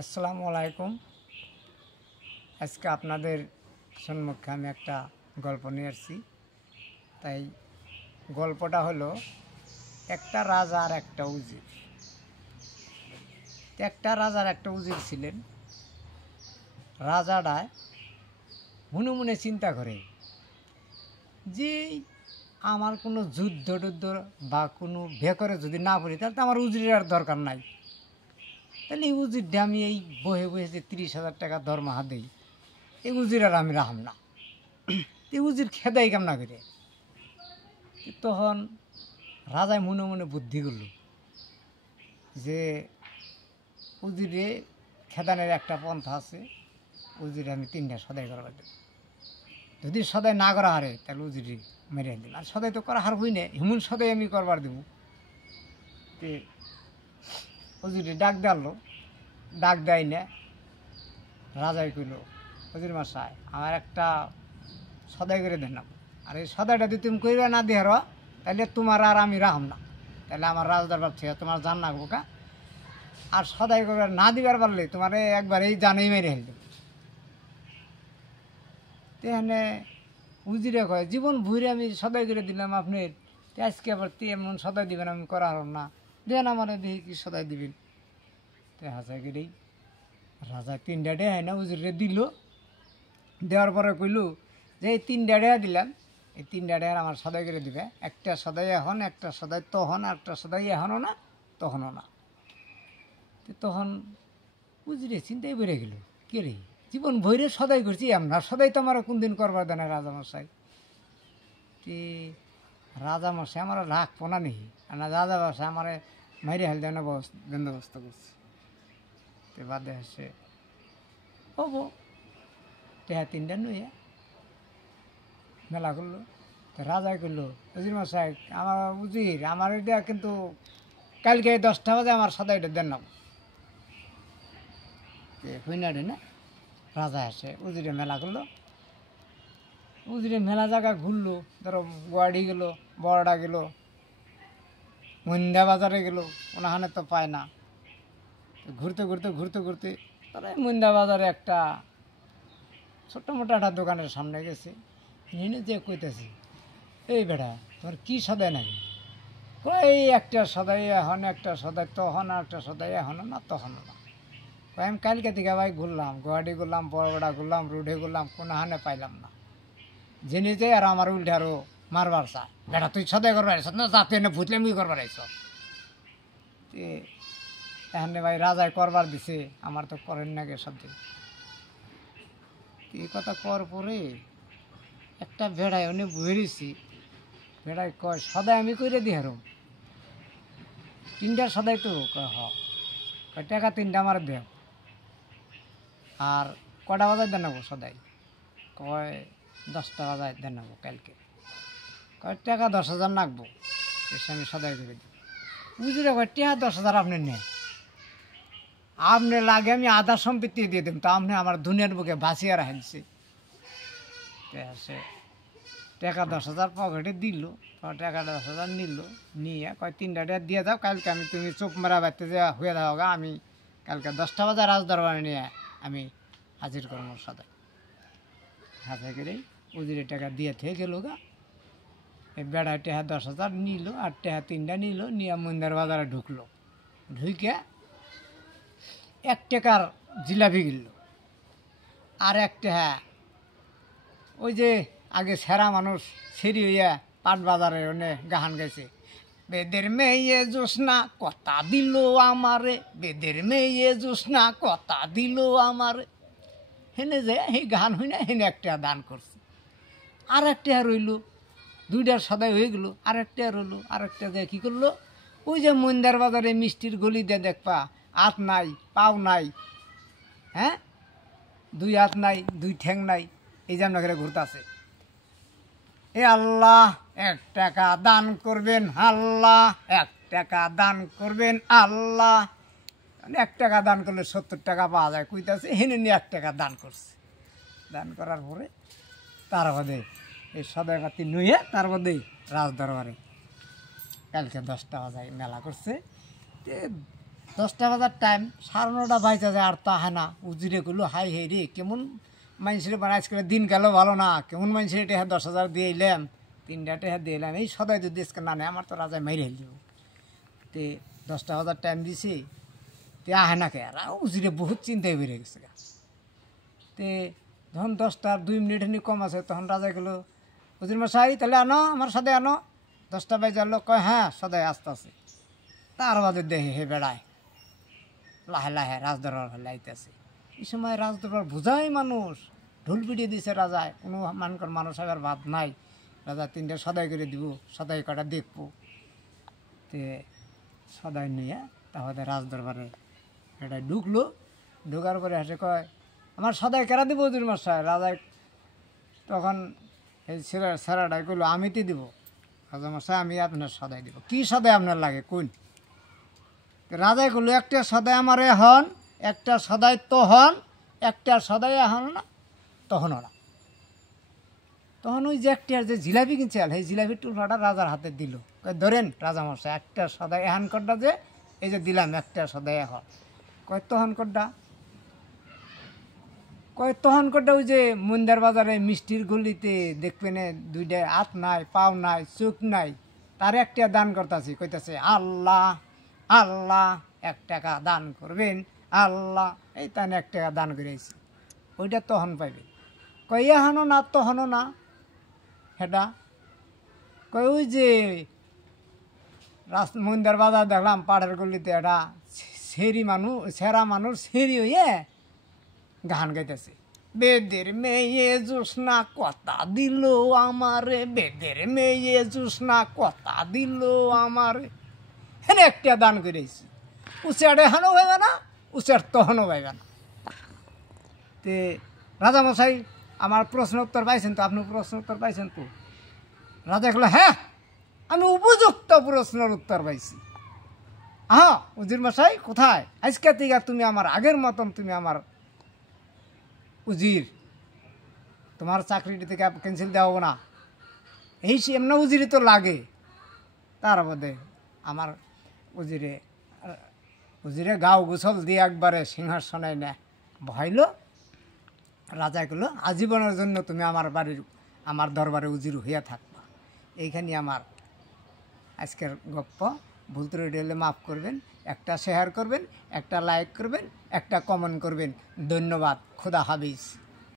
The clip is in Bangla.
আসসালামু আলাইকুম। আজকে আপনাদের সম্মুখে আমি একটা গল্প নিয়ে আসছি। তাই গল্পটা হলো একটা রাজা আর একটা উজির। একটা রাজার একটা উজির ছিলেন। রাজাটা মনে মনে চিন্তা করে যে আমার কোনো যুদ্ধ টুদ্ধ বা কোনো ভেকরে যদি না পড়ি তাহলে তো আমার উজিরের আর দরকার নাই। তাহলে এই উজিরটা আমি এই বহে বহে যে 30,000 টাকা দরমাহা দিই, এই উজির আর আমি রাখব না। এই উজির খেদাই কামনা করে। তখন রাজায় মনে মনে বুদ্ধি করল যে উজিরে খেদানের একটা পন্থা আছে। উজিরে আমি 3টা সদাই করবার দেব। যদি সদাই না করা হারে তাহলে উজিরে মেরে দিন। আর সদাই তো করা হার হই না, এমন সদাই আমি করবার দেব। তে উজিরে ডাক ডাললো, ডাক দেয় না। রাজাই কইল, উজির মশাই আমার একটা সদাই করে দেন না। আর এই সদাইটা যদি তুমি কইবে না দিয়ে তাহলে তোমার আর আমি রাখব না। তাহলে আমার রাজদরবার থেকে তোমার জান না বোকা। আর সদাই করবে না দিবার পারলে তোমার একবার এই জানেই মেরে হেলবে। তেখানে উজিরে কয়, জীবন ভুইরে আমি সদাই করে দিলাম আপনার, আজকে আবার এমন সদাই দিবেন আমি করা হলাম না, দেন আমার দেখি কি সদাই দিবেন। তো হাসা করেই রাজা 3টা ডেয়া না উজিরে দিল। দেওয়ার পরে কইল যে এই 3টা ডেয়া দিলাম, এই 3টা ডেয়ার আমার সদাই করে দিবে। একটা সদাই এখন, একটা সদাই তখন, আর একটা সদাই এখনও না তখনও না। তখন উজিরে চিন্তাই বেড়ে গেল, কে রে জীবন ভৈরে সদাই করছি আমরা, সদাই তো আমার কোনদিন করবার দেয় না রাজামশাই। তে রাজামশাই আমার রাখবো না নেই, না রাজামশাই আমার মাইরে হেল দেয় না বন্দোবস্ত করছে। তো বাদে আসে হবো টেহা 3টা নইয়া মেলা করলো। তো রাজাই করলো, উজির মশাই আমার উজির আমার এটা কিন্তু কালকে 10টা বাজে আমার সদাইটা দেন না। হই না রে না। রাজা আসে উজিরে মেলা করলো। উজিরে মেলা জায়গা ঘুরলো, ধরো গুয়াহাটি গেল, বড়ডা গেল, মন্দা বাজারে গেল, ওনাখানে তো পায় না। ঘুরতে ঘুরতে ঘুরতে ঘুরতে তারা মন্দা বাজারে একটা ছোট্ট মোটো একটা দোকানের সামনে গেছে। নিয়ে যে কইতেছি, এই বেটা তোমার কি সদাই নাকি? এই একটা সদাই এখন, একটা সদাই তখন, আর একটা সদাই এখনও না তখনও না। আমি কালকে থেকে ভাই ঘুরলাম, গুয়াহাটি ঘুরলাম, বড়বড়া ঘুরলাম, রোডে ঘুরলাম, কোনোখানে পাইলাম না। জেনে যাই আর আমার উল্টে আরও মারবার চা, বেটা তুই সদাই করবার আইস না, যাতে এনে ভুতলে মুই করবার আইস। এখানে ভাই রাজায় করবার দিছে, আমার তো করেন না গে সব। এই কথা কর পরে একটা ভেড়ায় অনেক বহেছি। ভেড়ায় কয়, সদাই আমি করে দিই হারম। 3টার সদাই তো কয় হ। কয় টাকা 3টা আমার দেও। আর কটা বাজায় দেন নেবো সদাই? কয় 10টা বাজায় দেন নেবো কালকে। কয় টাকা 10,000 নাকবো, এসে আমি সদাই করে দিই। বুঝলে কয় টাকা 10,000 আপনি নেই, আপনি লাগে আমি আধা সম্পত্তি দিয়ে দেব, তা আপনি আমার দুনিয়ার বুকে বাঁচিয়ে রাখছে। টাকা 10,000 পকেটে দিল, টাকা 10,000 নিল, নিয়ে কয় 3টা টাকা দিয়ে যাও, কালকে আমি তুমি চোখ মারা বাড়তে যে হয়ে যাও গা, আমি কালকে 10টা বাজার রাজদরবারে নিয়ে আমি হাজির করবো সদাই। হাতে করেই উজিরে টাকা দিয়ে থেকে গেল গা। এই বেড়ায় টাকা 10,000 নিল, আর টাকা 3টা নিল, নিয়ে মন্দির বাজারে ঢুকলো। ঢুকে 1 টাকার জিলাপি কিনল। আর 1 টাকা ওই যে আগে সেরা মানুষ সেরি হইয়া পাট বাজারে ওনে গাহান গেছে, বেদের মেয়ে জোসনা কথা দিল আমারে, বেদের মেয়ে জোসনা কথা দিল আমারে। হেনে যে সেই গান হই না, হেনে 1 টাকা দান করছে। আর 1 টাকা রইল, 2টার সদাই হয়ে গেল। আর 1 টাকা রইল। আর 1 টাকা দিয়ে কী করলো, ওই যে মন্দার বাজারে মিষ্টির গলি দিয়ে দেখবা, হাত নাই পাও নাই, হ্যাঁ 2 হাত নাই 2 ঠ্যাং নাই, এই যে আপনাকে ঘুরতে আছে। এ আল্লাহ 1 টাকা দান করবেন, আল্লাহ 1 টাকা দান করবেন আল্লাহ। 1 টাকা দান করলে 70 টাকা পাওয়া যায় কইতাছে। হেনে নিয়ে 1 টাকা দান করছে। দান করার পরে তার বাদে এই সদাই পাতি নইয়ে তার বাদে রাজদরবারে কালকে 10টা বাজায় মেলা করছে। 10টা বাজার টাইম 9:30 বাজে যায় আর তা হয় না। উজিরে গুলো হাই হে রে কেমন মানুষের মানে আজকে দিন গেল ভালো না, কেমন মানুষের এটা 10,000 দিয়ে এলাম, 3টা টাকা দিয়ে এলাম, এই সদাই যদি আজকে না নেয় আমার তো রাজায় মাইরে হইল। তে 10টা বাজার টাইম দিছি, তে আহে না কে আর উজিরে বহুত চিন্তায় বেড়ে গেছে। তে যখন 10টার 2 মিনিট কম আছে তখন রাজা গেল, উজির মশাই তাহলে আনো আমার সাথে আনো। 10টা বাজে আনলো, কয় হ্যাঁ সদাই আসতে আছে। তার বাজে দেখে হে বেড়ায় লাহে লাহে রাজদরবার ফেলে আইতেছে। এই সময় রাজদরবার বোঝাই মানুষ ঢোল পিটিয়ে দিছে রাজায়, কোনো মানকর মানুষ আবার ভাত নাই। রাজা 3টা সদাই করে দিব, সদাই কটা দেখবো। তে সদাই নিয়ে তাহলে রাজদরবারে এটা ঢুকলো, ঢুকার পরে হাসে কয় আমার সদাই কেরা দিব উজির মশাই। রাজায় তখন এই ছেড়াটাই করলো আমি তো দিব। রাজা মশাই আমি আপনার সদাই দিব। কি সদাই আপনার লাগে কোন? রাজাই করলো একটা সদাই আমার হন, একটা সদাই তো হন, একটা সদাই হন না তখনও না। তখন ওই যে একটা যে জিলাপি কিনছে সেই জিলাপির টুকরাটা রাজার হাতে দিল, ধরেন রাজা মশাই একটা সদাই এহান করটা যে এই যে দিলাম একটা সদাই এখন। কয় তহন করটা? কয় তহন করটা ওই যে মন্দার বাজারে মিষ্টির গলিতে দেখবেন 2টা হাত নাই, পাও নাই, চোখ নাই, তার একটা দান করতেছি, কইতাছে আল্লাহ আল্লাহ 1 টাকা দান করবেন আল্লাহ, এই তান 1 টাকা দান করেছি, ওইটা তখন পাইবে। কয় এহানো না তখনও না সেটা। কয় ওই যে মন্দার বাজার দেখলাম পাড়ের গলিতে একটা সেরা মানুষ সেরি হইয়ে গান গাইতেছে, বেদের মেয়ে জোসনা কথা দিল আমারে, বেদের মেয়ে জোসনা কথা দিল আমারে, হ্যাঁ একটা দান করেছি। উচার এখানেও পাইবে না, উচার তখনও পাইবে না। তে রাজামশাই আমার প্রশ্ন উত্তর পাইছেন তো? আপনি প্রশ্ন উত্তর পাইছেন তো? রাজা বলল হ্যাঁ আমি উপযুক্ত প্রশ্নের উত্তর পাইছি। হ্যাঁ উজির মশাই কোথায়? আজকে থেকে তুমি আমার আগের মতন, তুমি আমার উজির, তোমার চাকরিটি থেকে ক্যান্সেল দেওয়া না। এই এমনি উজিরি তো লাগে। তার মধ্যে আমার উজিরে গাও গোসল দিয়ে একবারে সিংহাসনে নে বহাইল। রাজা গুলো আজীবনের জন্য তুমি আমার দরবারে উজির হইয়া থাকবা। এইখানে আমার আজকের গপ্প। ভুল ত্রুটি হলে মাফ করবেন, একটা শেয়ার করবেন, একটা লাইক করবেন, একটা কমেন্ট করবেন। ধন্যবাদ। খোদা হাফেজ।